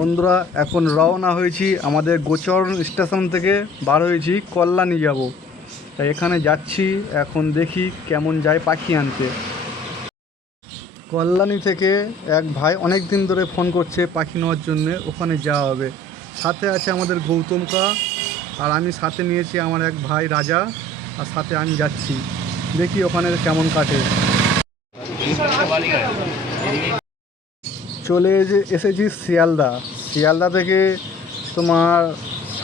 বন্ধুরা, এখন রওনা হয়েছি আমাদের গোচরণ স্টেশন থেকে, বার হয়েছি কল্যাণী যাব। তাই এখানে যাচ্ছি, এখন দেখি কেমন যায় পাখি আনতে। কল্যাণী থেকে এক ভাই অনেক দিন ধরে ফোন করছে পাখি নেওয়ার জন্য, ওখানে যাওয়া হবে। সাথে আছে আমাদের গৌতমকা আর আমি সাথে নিয়েছি আমার এক ভাই রাজা, আর সাথে আমি যাচ্ছি। দেখি ওখানে কেমন কাটে। চলে এসে- এসেছি শিয়ালদা। শিয়ালদা থেকে তোমার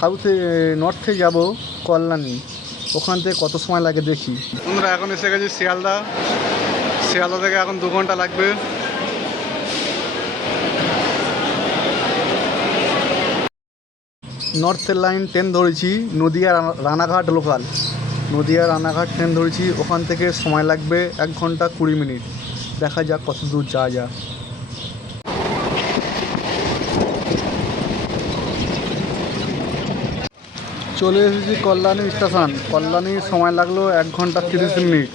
সাউথে নর্থে যাব কল্যাণী। ওখান থেকে কত সময় লাগে দেখি। বন্ধুরা এখন এসে গেছি শিয়ালদা। শিয়ালদা থেকে এখন দু ঘণ্টা লাগবে। নর্থের লাইন ট্রেন ধরেছি নদিয়া রানাঘাট লোকাল নদিয়া রানাঘাট ট্রেন ধরেছি ওখান থেকে সময় লাগবে এক ঘণ্টা কুড়ি মিনিট। দেখা যাক কত দূর যাওয়া যায়। চলে এসেছি কল্যাণী স্টেশন। কল্যাণী সময় লাগল এক ঘণ্টা তিরিশ মিনিট।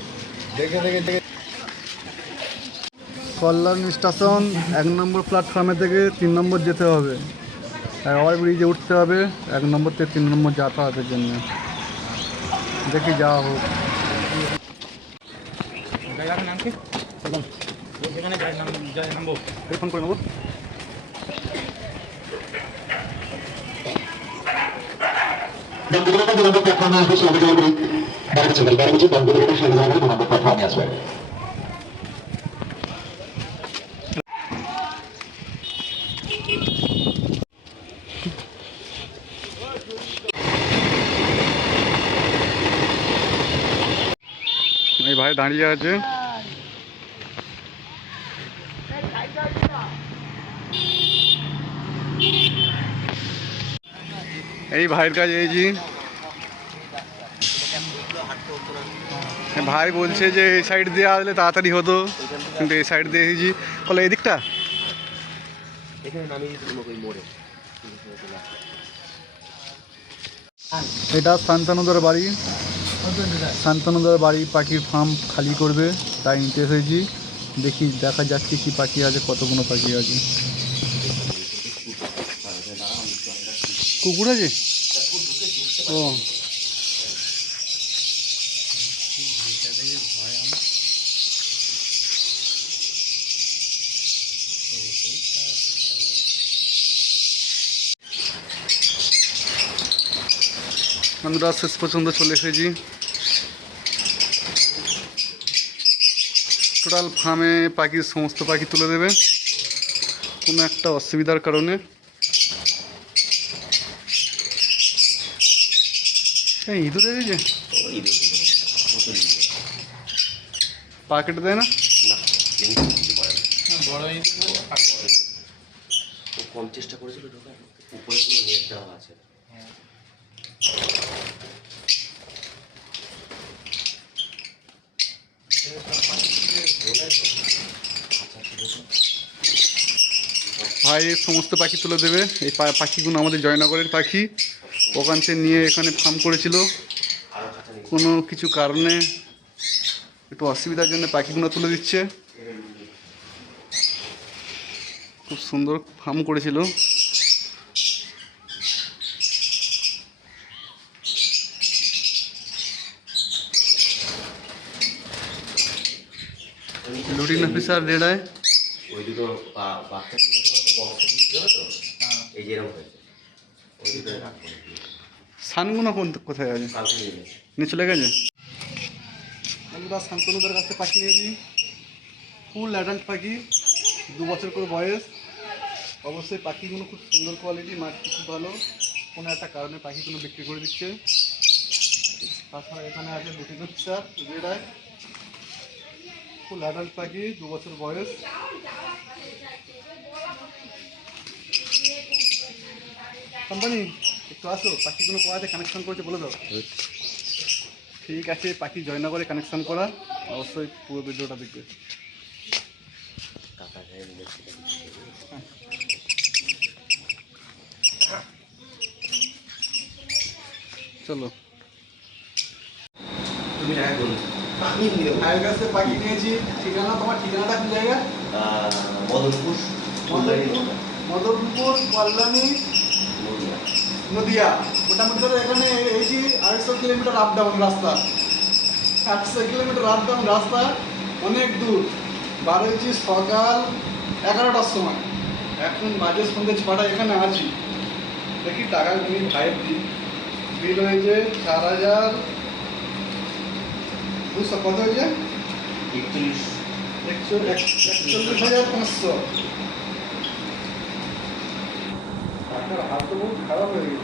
কল্যাণী স্টেশন এক নম্বর প্ল্যাটফর্মে থেকে তিন নম্বর যেতে হবে। ওভার ব্রিজে উঠতে হবে এক নম্বর থেকে তিন নম্বর যাতায়াতের জন্য। দেখি যাওয়া হোক। ফোন করে নেব। দু নম্বর প্ল্যাটফর্মে আসবে সৌভিজয় ব্রিক বারো চলে বছর বন্ধুগুলোকে সৌভিজয় ব্রিক দু নম্বর প্ল্যাটফর্মে এই ভাই দাঁড়িয়ে আছে। এই ভাইয়ের কাছে এইছি ভাই বলছে যে এই সাইড দিয়ে আসলে তাড়াতাড়ি হতো, কিন্তু এই সাইড দিয়ে এসেছি বলে, এই দিকটা। এটা শান্তানুদার বাড়ি। শান্তানুদার বাড়ি পাখির ফার্ম খালি করবে, তাই নিতে এসেছি। দেখি, দেখা যাচ্ছে কি পাখি আছে, কতগুলো পাখি আছে। কুকুর আছে? ও। আমরা শেষ পর্যন্ত চলে এসেছি। টোটাল ফার্মে পাখির সমস্ত পাখি তুলে দেবে। কোনো একটা অসুবিধার কারণে। এই ইঁদুর এসেছে পা কেটে দেয় না? বড় কম চেষ্টা করেছিল ঢোকার উপরে পুরো নেট দেওয়া আছে ভাই সমস্ত পাখি তুলে দেবে। এই পা- পাখিগুলো আমাদের জয়নগরের পাখি। ওখান থেকে নিয়ে এখানে ফার্ম করেছিল। কোনো কিছু কারণে একটু অসুবিধার জন্য পাখিগুলো তুলে দিচ্ছে। খুব সুন্দর ফার্ম করেছিল। লুটিন অফিসার রেড আয় ওই দুটো এই যে এরকম হয়েছে ওই দুটো সানগুলো কোন কোথায় আছে? নিয়ে চলে গেছে? আমরা শান্তনুদের কাছে পাখি নিয়েছি। ফুল অ্যাডাল্ট পাখি, দু বছর করে বয়স। অবশ্যই পাখিগুলো খুব সুন্দর কোয়ালিটি মাটি খুব ভালো। কোনো একটা কারণে পাখিগুলো বিক্রি করে দিচ্ছে। তাছাড়া এখানে আছে দুটি স্যার রেড ফুল অ্যাডাল্ট পাখি, দু বছর বয়স। কোম্পানি? একটু আসো পাখিগুলো কোয়াতে কানেকশন করেছে বলে দাও। ঠিক আছে পাখি জয়নগরে কানেকশন করা অবশ্যই পুরো ভিডিওটা দেখবে। চলো। তুমি আমি ভাইয়ের কাছে পাখি নিয়েছি ঠিকানা তোমার ঠিকানাটা কোন জায়গা? মদনপুর। মদনপুর মদনপুর কল্যাণী নদিয়া। মোটামুটি ধরো এখানে এই যে আড়াইশো কিলোমিটার আপ ডাউন রাস্তা। আটশো কিলোমিটার আপ ডাউন রাস্তা অনেক দূর। বার হয়েছি সকাল এগারোটার সময়। এখন বাজে সন্ধ্যে ছটা এখানে আছি। দেখি টাকা তুমি ফাইভ দিই বিল হয়েছে চার হাজার দুশো। কত হয়েছে? একচল্লিশ হাজার পাঁচশো। 상태가 바꾸고 가방을